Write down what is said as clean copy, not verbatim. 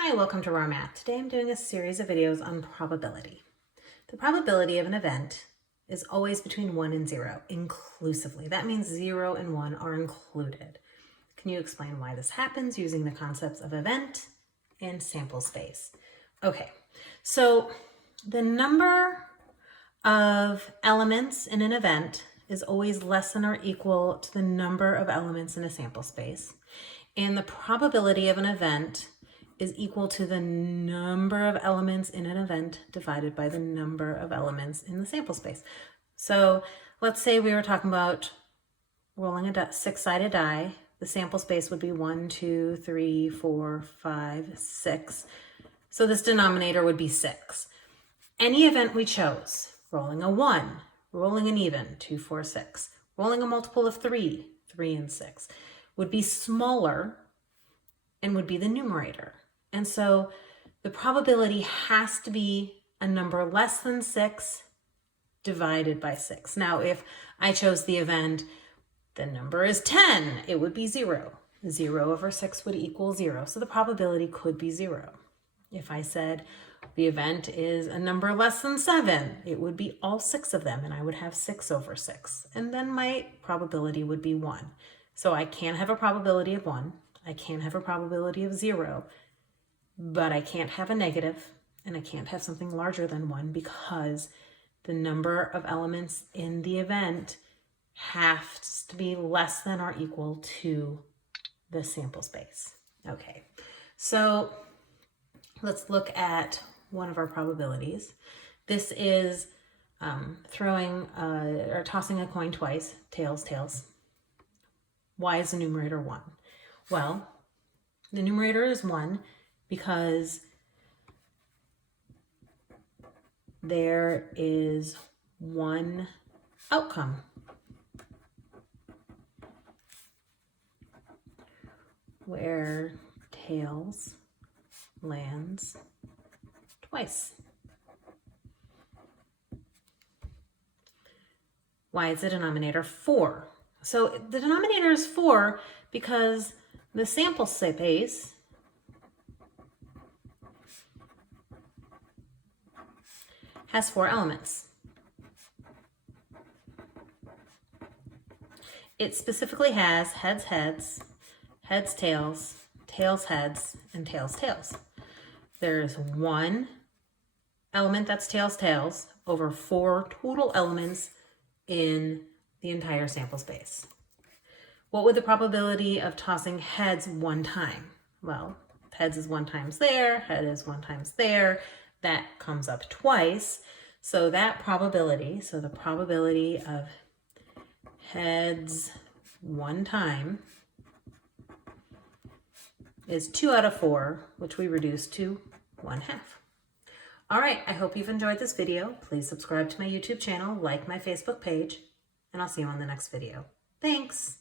Hi, welcome to Raw Math. Today I'm doing a series of videos on probability. The probability of an event is always between 1 and 0, inclusively. That means 0 and 1 are included. Can you explain why this happens using the concepts of event and sample space? Okay, so the number of elements in an event is always less than or equal to the number of elements in a sample space. And the probability of an event is equal to the number of elements in an event divided by the number of elements in the sample space. So let's say we were talking about rolling a six-sided die. The sample space would be 1, 2, 3, 4, 5, 6. So this denominator would be 6. Any event we chose, rolling a 1, rolling an even, 2, 4, 6, rolling a multiple of 3, 3 and 6, would be smaller and would be the numerator. And so the probability has to be a number less than 6 divided by 6. Now, if I chose the event, the number is 10, it would be 0. 0 over 6 would equal 0. So the probability could be 0. If I said the event is a number less than 7, it would be all 6 of them, and I would have 6 over 6. And then my probability would be 1. So I can't have a probability of 1. I can't have a probability of 0. But I can't have a negative, and I can't have something larger than 1 because the number of elements in the event has to be less than or equal to the sample space. Okay, so let's look at one of our probabilities. This is throwing or tossing a coin twice, tails, tails. Why is the numerator 1? Well, the numerator is 1 because there is one outcome. Where tails lands twice. Why is the denominator 4? So the denominator is 4 because the sample space has 4 elements. It specifically has heads, heads, heads, tails, tails, heads, and tails, tails. There's one element that's tails, tails over 4 total elements in the entire sample space. What would the probability of tossing heads one time? Well, heads is 1 times there, head is 1 times there. That comes up twice. So that probability, so the probability of heads 1 time is 2 out of 4, which we reduce to 1/2. All right, I hope you've enjoyed this video. Please subscribe to my YouTube channel, like my Facebook page, and I'll see you on the next video. Thanks.